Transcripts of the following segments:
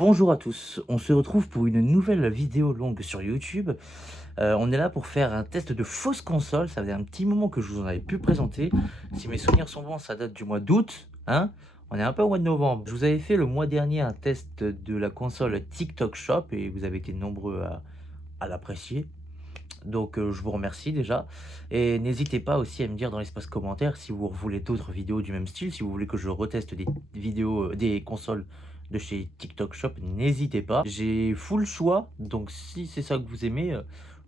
Bonjour à tous, on se retrouve pour une nouvelle vidéo longue sur YouTube. On est là pour faire un test de fausse console, ça faisait un petit moment que je vous en avais pu présenter. Si mes souvenirs sont bons, ça date du mois d'août, hein. On est un peu au mois de novembre. Je vous avais fait le mois dernier un test de la console TikTok Shop et vous avez été nombreux à l'apprécier. Donc je vous remercie déjà et n'hésitez pas aussi à me dire dans l'espace commentaire si vous voulez d'autres vidéos du même style, si vous voulez que je reteste des vidéos, des consoles de chez TikTok Shop, n'hésitez pas. J'ai full choix, donc si c'est ça que vous aimez,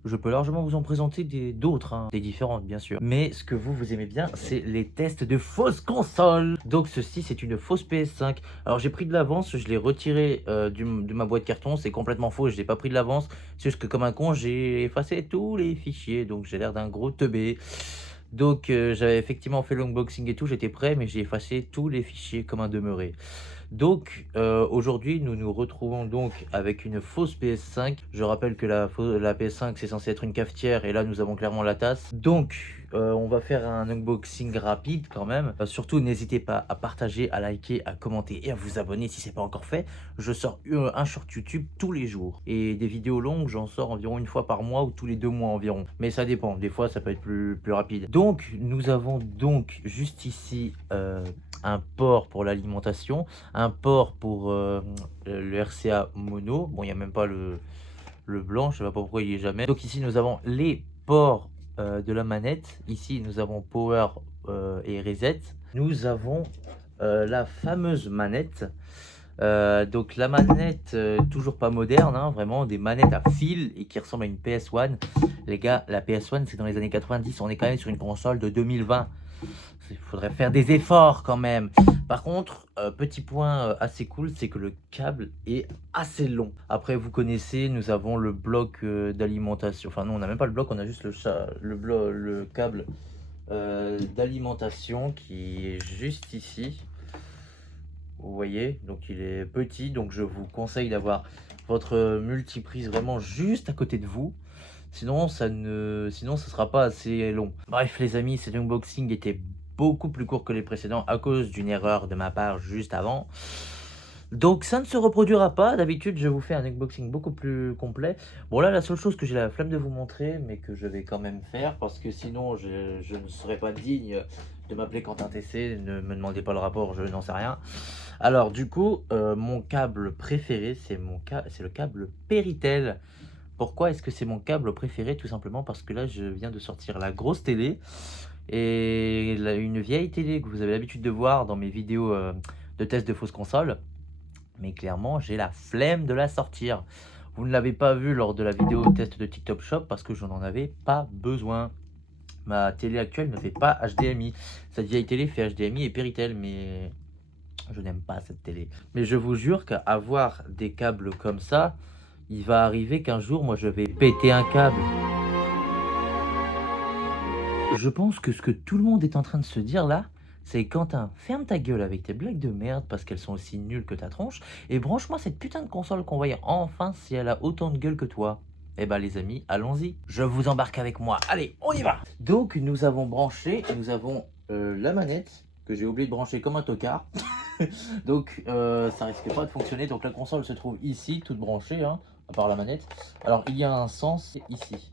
je peux largement vous en présenter d'autres, hein, des différentes bien sûr. Mais ce que vous aimez bien, c'est les tests de fausses consoles. Donc ceci, c'est une fausse PS5. Alors j'ai pris de l'avance, je l'ai retiré de ma boîte carton, c'est complètement faux, je n'ai pas pris de l'avance. C'est juste que comme un con, j'ai effacé tous les fichiers, donc j'ai l'air d'un gros teubé. Donc j'avais effectivement fait l'unboxing et tout, j'étais prêt, mais j'ai effacé tous les fichiers comme un demeuré. Donc aujourd'hui, nous nous retrouvons donc avec une fausse PS5. Je rappelle que la PS5, c'est censé être une cafetière, et là, nous avons clairement la tasse. Donc on va faire un unboxing rapide quand même. Surtout, n'hésitez pas à partager, à liker, à commenter et à vous abonner si ce n'est pas encore fait. Je sors un short YouTube tous les jours. Et des vidéos longues, j'en sors environ une fois par mois ou tous les 2 mois environ. Mais ça dépend, des fois ça peut être plus rapide. Donc nous avons donc juste ici un port pour l'alimentation, un port pour le RCA mono. Bon, il n'y a même pas le blanc, je ne sais pas pourquoi il y est jamais. Donc ici nous avons les ports de la manette. Ici nous avons power et reset. Nous avons la fameuse manette. Donc la manette, toujours pas moderne, hein, vraiment des manettes à fil et qui ressemblent à une PS1. Les gars, la PS1 c'est dans les années 90, on est quand même sur une console de 2020. Il faudrait faire des efforts quand même. Par contre, petit point assez cool, c'est que le câble est assez long. Après, vous connaissez, nous avons le bloc d'alimentation. Enfin, non, on n'a même pas le bloc, on a juste le câble d'alimentation qui est juste ici. Vous voyez, donc il est petit, donc je vous conseille d'avoir votre multiprise vraiment juste à côté de vous. Sinon, ça sera pas assez long. Bref, les amis, cet unboxing était beaucoup plus court que les précédents à cause d'une erreur de ma part juste avant. Donc ça ne se reproduira pas. D'habitude, je vous fais un unboxing beaucoup plus complet. Bon là, la seule chose que j'ai la flemme de vous montrer, mais que je vais quand même faire, parce que sinon je ne serais pas digne de m'appeler Quentin TC. Ne me demandez pas le rapport, je n'en sais rien. Alors du coup, mon câble préféré, c'est le câble Péritel. Pourquoi est-ce que c'est mon câble préféré? Tout simplement parce que là, je viens de sortir la grosse télé et une vieille télé que vous avez l'habitude de voir dans mes vidéos de test de fausses consoles. Mais clairement, j'ai la flemme de la sortir. Vous ne l'avez pas vu lors de la vidéo test de TikTok Shop parce que je n'en avais pas besoin. Ma télé actuelle ne fait pas HDMI. Cette vieille télé fait HDMI et Péritel, mais je n'aime pas cette télé. Mais je vous jure qu'avoir des câbles comme ça, il va arriver qu'un jour, moi, je vais péter un câble. Je pense que ce que tout le monde est en train de se dire là, c'est Quentin, ferme ta gueule avec tes blagues de merde parce qu'elles sont aussi nulles que ta tronche et branche-moi cette putain de console qu'on voyait enfin si elle a autant de gueule que toi. Eh ben les amis, allons-y. Je vous embarque avec moi. Allez, on y va. Donc nous avons branché, nous avons la manette que j'ai oublié de brancher comme un tocard. Donc ça risque pas de fonctionner. Donc la console se trouve ici, toute branchée, hein, à part la manette. Alors il y a un sens ici.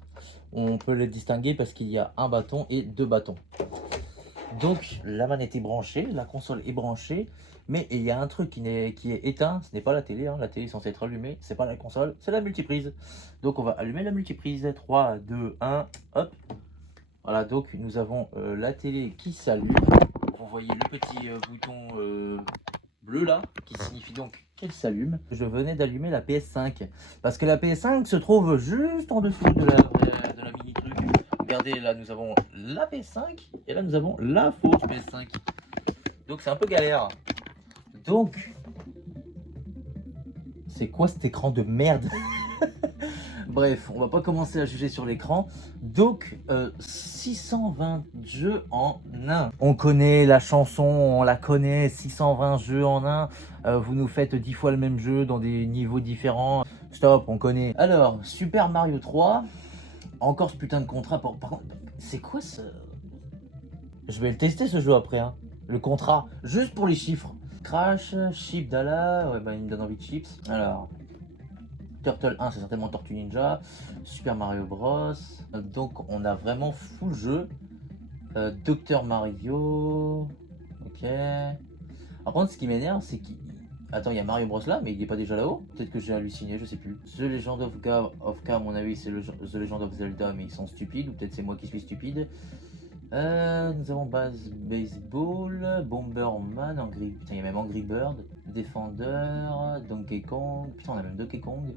On peut le distinguer parce qu'il y a un bâton et 2 bâtons. Donc la manette est branchée, la console est branchée, mais il y a un truc qui est éteint, ce n'est pas la télé, hein. La télé est censée être allumée, c'est pas la console, c'est la multiprise. Donc on va allumer la multiprise, 3, 2, 1, hop. Voilà, donc nous avons la télé qui s'allume. Vous voyez le petit bouton bleu là, qui signifie donc qu'elle s'allume. Je venais d'allumer la PS5, parce que la PS5 se trouve juste en dessous de la mini truc. Regardez, là nous avons la PS5, et là nous avons la fausse PS5. Donc c'est un peu galère. Donc, c'est quoi cet écran de merde? Bref, on va pas commencer à juger sur l'écran. Donc, 620 jeux en un. On connaît la chanson, on la connaît, 620 jeux en un. Vous nous faites 10 fois le même jeu dans des niveaux différents. Stop, on connaît. Alors, Super Mario 3. Encore ce putain de contrat. Par contre, c'est quoi ce... Je vais le tester ce jeu après, hein. Le contrat, juste pour les chiffres. Crash, Chip Dala, ouais bah il me donne envie de chips. Alors, Turtle 1 c'est certainement Tortue Ninja, Super Mario Bros. Donc on a vraiment full jeu. Docteur Mario, ok. Par contre ce qui m'énerve c'est qu'il... Attends, il y a Mario Bros là, mais il est pas déjà là-haut? Peut-être que j'ai halluciné, je sais plus. The Legend of Ka, à mon avis, c'est The Legend of Zelda, mais ils sont stupides, ou peut-être c'est moi qui suis stupide. Nous avons Baseball, Bomberman, Angry... Putain, il y a même Angry Bird, Defender, Donkey Kong... Putain, on a même Donkey Kong.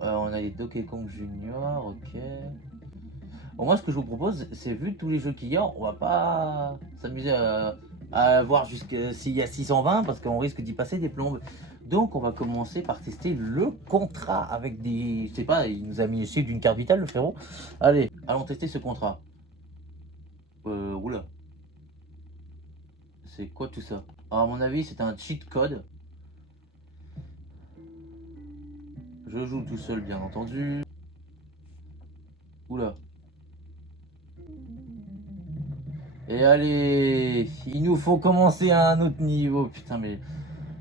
On a les Donkey Kong Junior, ok. Bon, moi, ce que je vous propose, c'est vu tous les jeux qu'il y a, on va pas s'amuser à voir jusqu'à s'il y a 620, parce qu'on risque d'y passer des plombes. Donc, on va commencer par tester le contrat avec des... Je sais pas, il nous a mis ici d'une carte vitale, le frérot. Allez, allons tester ce contrat. Oula. C'est quoi tout ça? Alors, à mon avis, c'est un cheat code. Je joue tout seul, bien entendu. Oula. Et allez, il nous faut commencer à un autre niveau. Putain, mais...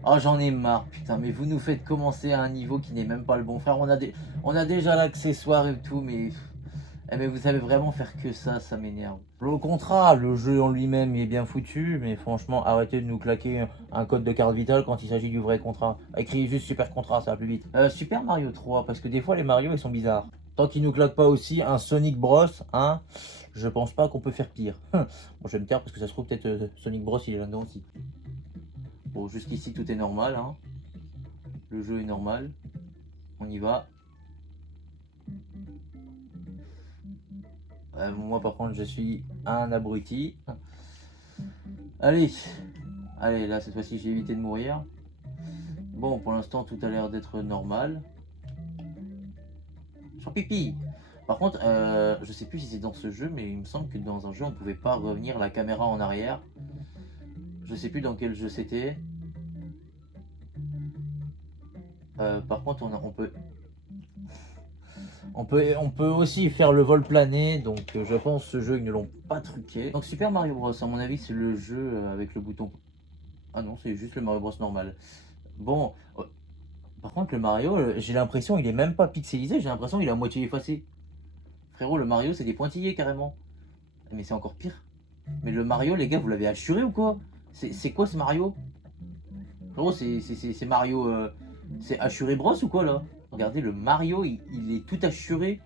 Oh, j'en ai marre, putain, mais vous nous faites commencer à un niveau qui n'est même pas le bon. Frère, on a déjà l'accessoire et tout, mais... Eh, mais vous savez vraiment faire que ça m'énerve. Le contrat, le jeu en lui-même il est bien foutu, mais franchement, arrêtez de nous claquer un code de carte vitale quand il s'agit du vrai contrat. Écrivez juste super contrat, ça va plus vite. Super Mario 3, parce que des fois les Mario ils sont bizarres. Tant qu'ils nous claquent pas aussi un Sonic Bros, hein, je pense pas qu'on peut faire pire. Bon, je vais me taire parce que ça se trouve peut-être Sonic Bros il est là-dedans aussi. Bon, jusqu'ici tout est normal, hein. Le jeu est normal. On y va. Moi par contre je suis un abruti. Allez, allez là cette fois-ci j'ai évité de mourir. Bon pour l'instant tout a l'air d'être normal. Sur pipi. Par contre je sais plus si c'est dans ce jeu, mais il me semble que dans un jeu on pouvait pas revenir la caméra en arrière. Je sais plus dans quel jeu c'était. Par contre on peut aussi faire le vol plané, donc je pense que ce jeu ils ne l'ont pas truqué. Donc Super Mario Bros, à mon avis c'est le jeu avec le bouton... Ah non, c'est juste le Mario Bros normal. Bon, par contre le Mario, j'ai l'impression il est même pas pixelisé, j'ai l'impression il est à moitié effacé. Frérot, le Mario c'est des pointillés carrément. Mais c'est encore pire. Mais le Mario les gars, vous l'avez assuré ou quoi? C'est quoi ce Mario? Frérot, c'est Mario... c'est assuré Bros ou quoi là? Regardez, le Mario, il est tout assuré.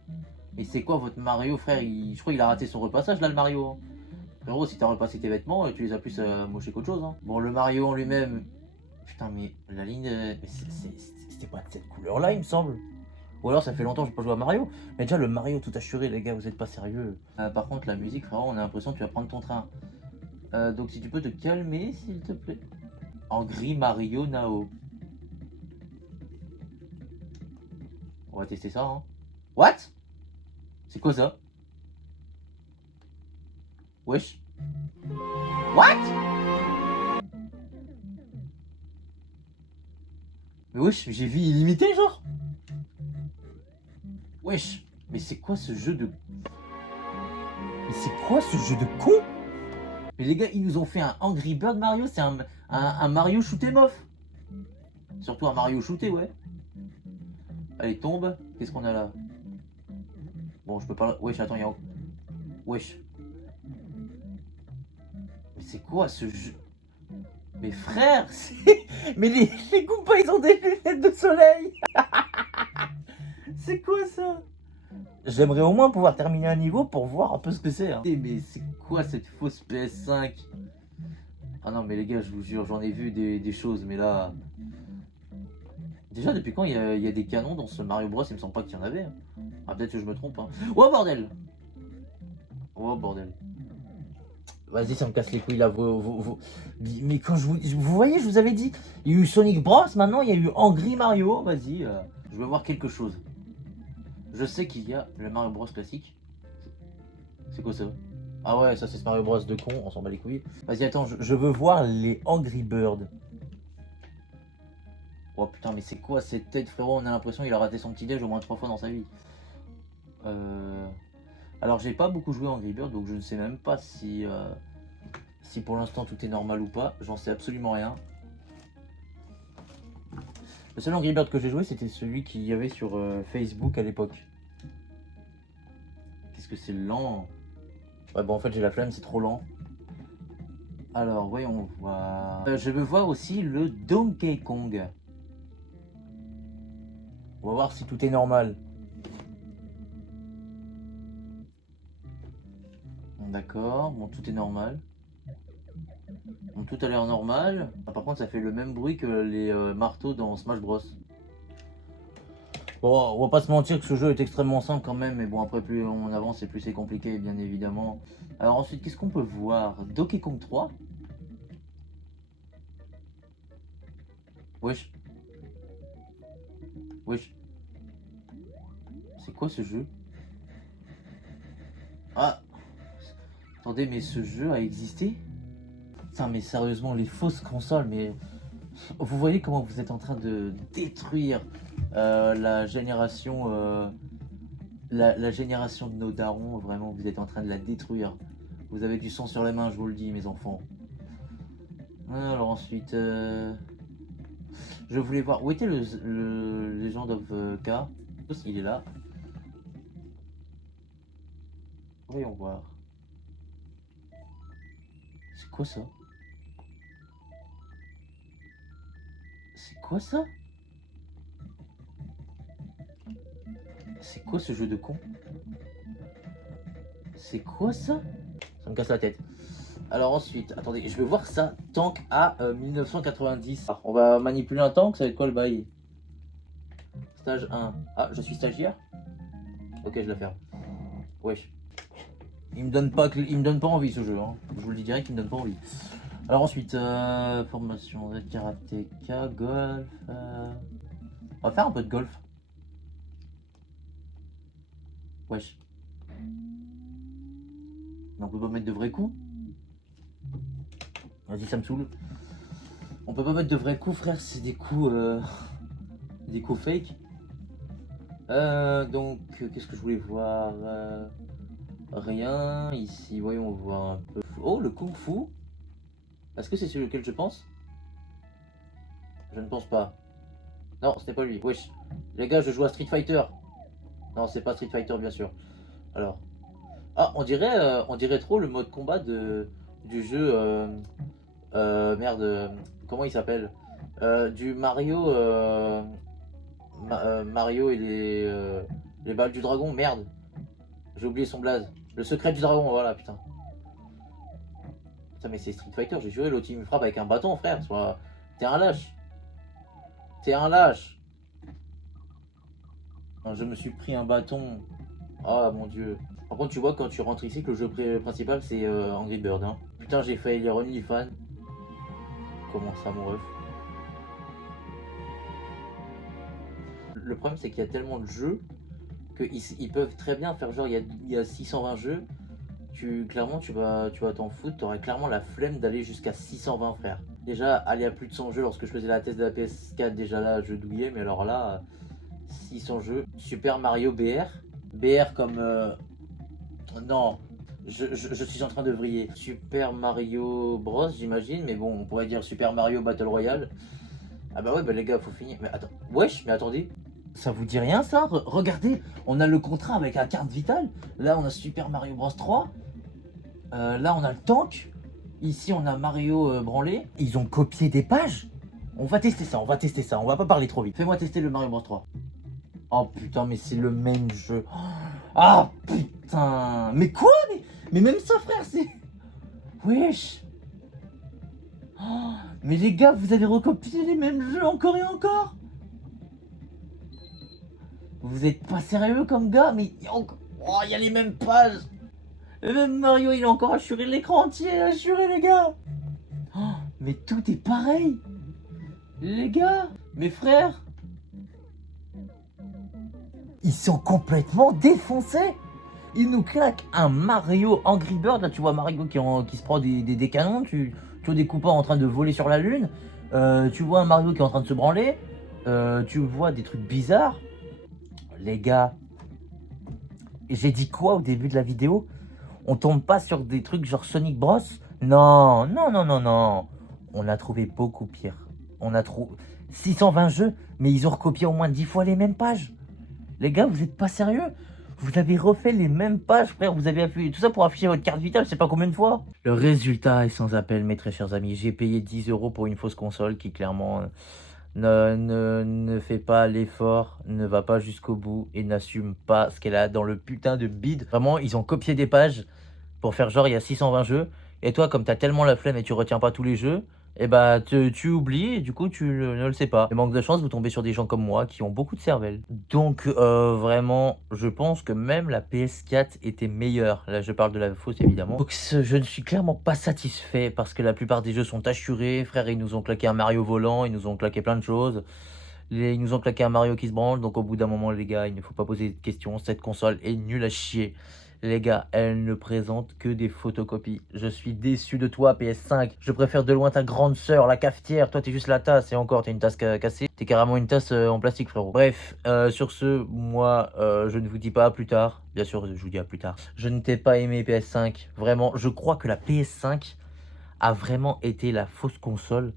Mais c'est quoi votre Mario, frère? Je crois qu'il a raté son repassage là, le Mario. Hein. Frérot, si t'as repassé tes vêtements, tu les as plus mochés qu'autre chose. Hein. Bon, le Mario en lui-même. Putain, mais la ligne. C'était pas de cette couleur-là, il me semble. Ou alors ça fait longtemps que j'ai pas joué à Mario. Mais déjà, le Mario tout assuré, les gars, vous êtes pas sérieux. Par contre, la musique, frérot, on a l'impression que tu vas prendre ton train. Donc, si tu peux te calmer, s'il te plaît. Angry Mario Nao. On va tester ça, hein. What? C'est quoi ça? Wesh. What? Mais wesh, j'ai vie illimitée, genre? Wesh. Mais c'est quoi ce jeu de... Mais c'est quoi ce jeu de con? Mais les gars, ils nous ont fait un Angry Bird Mario, c'est un Mario shoot 'em off. Surtout un Mario shooté, ouais. Allez, tombe. Qu'est-ce qu'on a là? Bon, je peux pas... Wesh, attends, il y a... Wesh. Mais c'est quoi ce jeu? Mais frère, mais les Goombas, ils ont des lunettes de soleil. C'est quoi ça? J'aimerais au moins pouvoir terminer un niveau pour voir un peu ce que c'est. Hein. Mais c'est quoi cette fausse PS5? Ah non, mais les gars, je vous jure, j'en ai vu des choses, mais là... Déjà, depuis quand il y a des canons dans ce Mario Bros? Il me semble pas qu'il y en avait. Hein. Ah, peut-être que je me trompe. Hein. Oh, bordel! Oh, bordel. Vas-y, ça me casse les couilles là. Mais quand vous voyez, je vous avais dit, il y a eu Sonic Bros, maintenant il y a eu Angry Mario. Vas-y, je veux voir quelque chose. Je sais qu'il y a le Mario Bros classique. C'est quoi ça? Ah ouais, ça c'est ce Mario Bros de con, on s'en bat les couilles. Vas-y, attends, je veux voir les Angry Birds. Oh putain, mais c'est quoi cette tête, frérot? On a l'impression qu'il a raté son petit déj au moins 3 fois dans sa vie. Alors, j'ai pas beaucoup joué Angry Birds, donc je ne sais même pas si Si pour l'instant tout est normal ou pas, j'en sais absolument rien. Le seul Angry Bird que j'ai joué, c'était celui qu'il y avait sur Facebook à l'époque. Qu'est-ce que c'est lent. Ouais, bon, en fait, j'ai la flemme, c'est trop lent. Alors, voyons voir. Je veux voir aussi le Donkey Kong. On va voir si tout est normal. D'accord, bon, tout est normal. Bon, tout a l'air normal. Ah, par contre, ça fait le même bruit que les marteaux dans Smash Bros. Bon, on va pas se mentir que ce jeu est extrêmement simple quand même, mais bon, après, plus on avance et plus c'est compliqué, bien évidemment. Alors ensuite, qu'est-ce qu'on peut voir? Donkey Kong 3. Wesh. Wesh. C'est quoi ce jeu? Ah. Attendez, mais ce jeu a existé? Putain, mais sérieusement, les fausses consoles, mais... Vous voyez comment vous êtes en train de détruire la génération... la génération de nos darons, vraiment, vous êtes en train de la détruire. Vous avez du sang sur les mains, je vous le dis, mes enfants. Alors ensuite... Je voulais voir... Où était le Legend of K? Il est là. Voyons voir. C'est quoi ça? C'est quoi ça? C'est quoi ce jeu de con? C'est quoi ça? Ça me casse la tête. Alors ensuite, attendez, je vais voir ça. Tank à 1990. Ah, on va manipuler un tank, ça va être quoi le bail? Stage 1. Ah, je suis stagiaire? Ok, je vais faire. Wesh. Il me donne pas envie ce jeu, hein. Je vous le dis direct, il me donne pas envie. Alors ensuite, formation karatéka, golf. On va faire un peu de golf. Wesh. Mais on peut pas mettre de vrais coups. Vas-y, ça me saoule. On peut pas mettre de vrais coups, frère, c'est des coups fake. Donc, qu'est-ce que je voulais voir? Rien. Ici, voyons, on voit un peu. Oh, le Kung Fu. Est-ce que c'est celui auquel je pense? Je ne pense pas. Non, c'était pas lui. Wesh. Les gars, je joue à Street Fighter. Non, c'est pas Street Fighter, bien sûr. Alors. Ah, on dirait trop le mode combat du jeu. Merde. Comment il s'appelle? Du Mario. Mario et les balles du dragon. Merde. J'ai oublié son blaze. Le secret du dragon, voilà, putain. Putain, mais c'est Street Fighter, j'ai juré, l'autre il me frappe avec un bâton, frère. T'es un lâche. T'es un lâche. Non, je me suis pris un bâton. Ah mon dieu. Par contre, tu vois, quand tu rentres ici, que le jeu principal c'est Angry Bird. Hein. Putain, j'ai failli lire OnlyFans. Comment ça, mon ref? Le problème, c'est qu'il y a tellement de jeux qu'ils peuvent très bien faire genre, il y a 620 jeux. Clairement, tu vas t'en foutre. Tu auras clairement la flemme d'aller jusqu'à 620, frère. Déjà, aller à plus de 100 jeux lorsque je faisais la test de la PS4, déjà là, je douillais. Mais alors là, 600 jeux. Super Mario BR. BR comme... Non, je suis en train de vriller. Super Mario Bros, j'imagine. Mais bon, on pourrait dire Super Mario Battle Royale. Ah bah ouais, bah les gars, faut finir. Mais attends, wesh, mais attendez. Ça vous dit rien ça? Regardez, on a le contrat avec la carte vitale. Là, on a Super Mario Bros 3. Là, on a le tank. Ici, on a Mario branlé. Ils ont copié des pages. On va tester ça, on va pas parler trop vite. Fais-moi tester le Mario Bros 3. Oh putain, mais c'est le même jeu. Ah putain. Mais quoi? Mais même ça, frère, c'est... Wesh. Oh, mais les gars, vous avez recopié les mêmes jeux encore et encore? Vous êtes pas sérieux comme gars? Mais oh, y a les mêmes pages. Et même Mario, il a encore assuré l'écran entier, assuré les gars. Oh, mais tout est pareil. Les gars, mes frères, ils sont complètement défoncés. Ils nous claquent un Mario Angry Bird. Là, tu vois Mario qui se prend des canons. Tu vois des copains en train de voler sur la lune. Tu vois un Mario qui est en train de se branler. Tu vois des trucs bizarres. Les gars, j'ai dit quoi au début de la vidéo? On tombe pas sur des trucs genre Sonic Bros? Non, non, non, non, non. On a trouvé beaucoup pire. On a trouvé 620 jeux, mais ils ont recopié au moins 10 fois les mêmes pages. Les gars, vous êtes pas sérieux? Vous avez refait les mêmes pages, frère. Vous avez appuyé tout ça pour afficher votre carte vitale, je sais pas combien de fois. Le résultat est sans appel, mes très chers amis. J'ai payé 10 € pour une fausse console qui, clairement, ne fait pas l'effort, ne va pas jusqu'au bout et n'assume pas ce qu'elle a dans le putain de bide. Vraiment, ils ont copié des pages pour faire genre il y a 620 jeux. Et toi, comme tu as tellement la flemme et tu retiens pas tous les jeux, et bah tu oublies et du coup tu ne le sais pas. Et manque de chance, vous tombez sur des gens comme moi qui ont beaucoup de cervelle. Donc vraiment, je pense que même la PS4 était meilleure. Là, je parle de la fausse évidemment. Donc je ne suis clairement pas satisfait parce que la plupart des jeux sont assurés. Frère, ils nous ont claqué un Mario volant, ils nous ont claqué plein de choses. Ils nous ont claqué un Mario qui se branle, donc au bout d'un moment, les gars, il ne faut pas poser de questions. Cette console est nulle à chier. Les gars, elle ne présente que des photocopies. Je suis déçu de toi, PS5. Je préfère de loin ta grande sœur, la cafetière. Toi, t'es juste la tasse. Et encore, t'es une tasse cassée. T'es carrément une tasse en plastique, frérot. Bref, sur ce, moi, je ne vous dis pas à plus tard. Bien sûr, je vous dis à plus tard. Je ne t'ai pas aimé, PS5. Vraiment, je crois que la PS5 a vraiment été la fausse console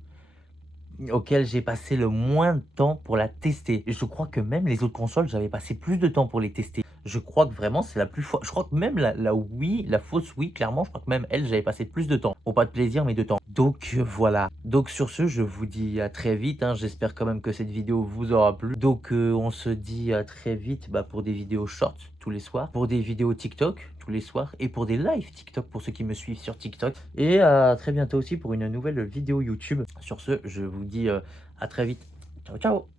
auquel j'ai passé le moins de temps pour la tester. Je crois que même les autres consoles, j'avais passé plus de temps pour les tester. Je crois que vraiment c'est la plus je crois que même la Wii, la fausse Wii, clairement, je crois que même elle, j'avais passé plus de temps. Bon, pas de plaisir, mais de temps. Donc voilà. Donc sur ce, je vous dis à très vite, hein. J'espère quand même que cette vidéo vous aura plu. Donc on se dit à très vite pour des vidéos shorts tous les soirs, pour des vidéos TikTok tous les soirs et pour des lives TikTok pour ceux qui me suivent sur TikTok. Et à très bientôt aussi pour une nouvelle vidéo YouTube. Sur ce, je vous dis à très vite. Ciao, ciao!